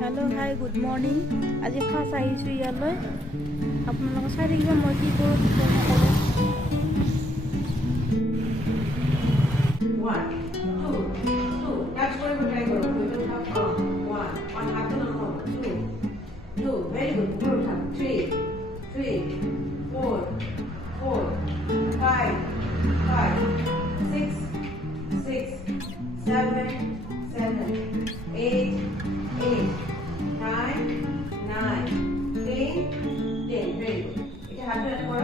Hello, hi, good morning. আজি first আহিছোঁ ইয়ালৈ আপোনালোকক চাই থাকিব মই কি কৰোঁ One, two. Touch for every try karo. We will have one. One half to number. Two. Very good. Good half. Three. Four. Five. Six. Seven. Eight. Nine. 10. Very good. It have to number.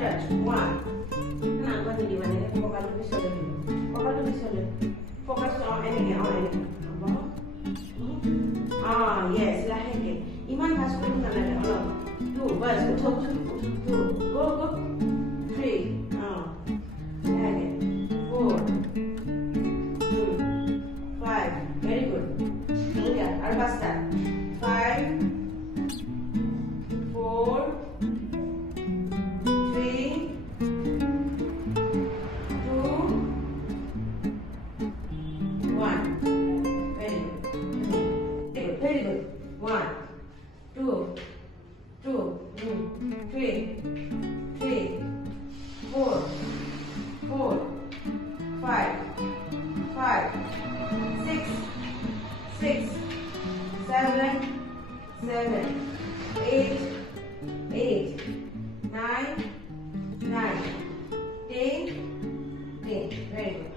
Touch. One. Number to divide. Focus on anything. Yes, lahenge. Iman has to do that. Two, bus, two. Go. Three. Four. 5. Very good. Yeah, Arbasta. 5. 4. 3. 2. 1. Very good. 1, 2, 3, 4, 5, 6, 7, 8, 9, 10. Very good.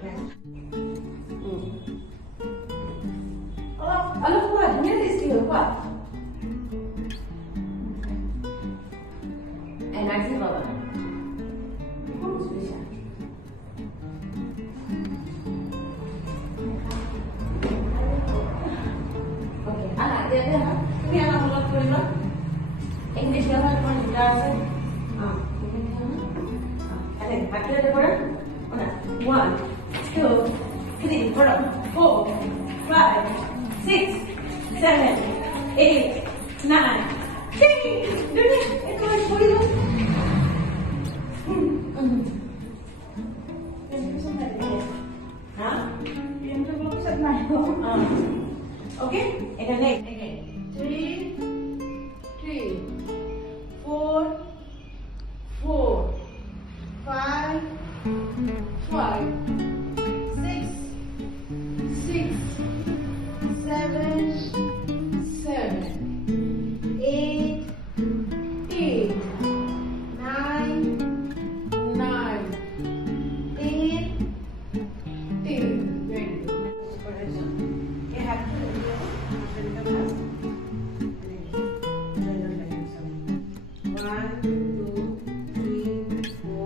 Alam kuat, dia istilah kuat. Energi baba. Bagus bisa. Okay, anak dia ada. Ini anak mulut berapa? English berapa pun sudah ada. Ada, pakai ada berapa? Mana? 1, 2, 3, 4, 5, 6, 7, 8, 9, 10. Duduk, itu harus boleh dong. Yang belum bisa naik. Okay, and then again. 3, 4, 5, 6, 7, 8, 9, 10. Very good. You have to One, two, three, four,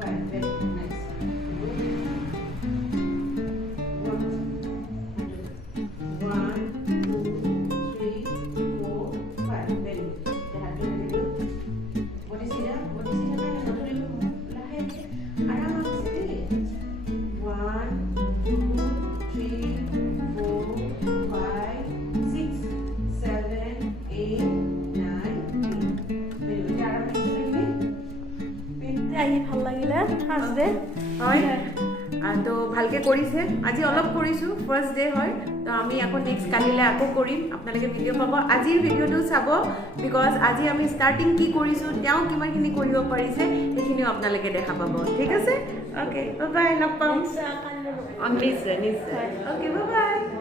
5. Very nice. One, two, three, four, 5. Very good. You have to do. What is it? Aram se. 1, 2, 3, 4, 5, 6, 7, 8, 9, 10. Very good. Aram se. আহি ভাল লাগিলে first day হয় তো ভালকে কৰিছে আজি অলপ কৰিছোঁ ফাৰ্ষ্ট ডে হয় তো আমি আকৌ নেক্সট কালিলৈ আকৌ কৰিম আপোনালোকে ভিডিঅ' পাব আজিৰ ভিডিঅ'টো চাব বিকজ আজি আমি ষ্টাৰ্টিং কি কৰিছোঁ তেওঁ কিমানখিনি কৰিব পাৰিছে সেইখিনিও আপোনালোকে দেখা পাব ঠিক আছে অ'কে বাই বাই লগ পাম নিশ্চয় অ'কে বাই বাই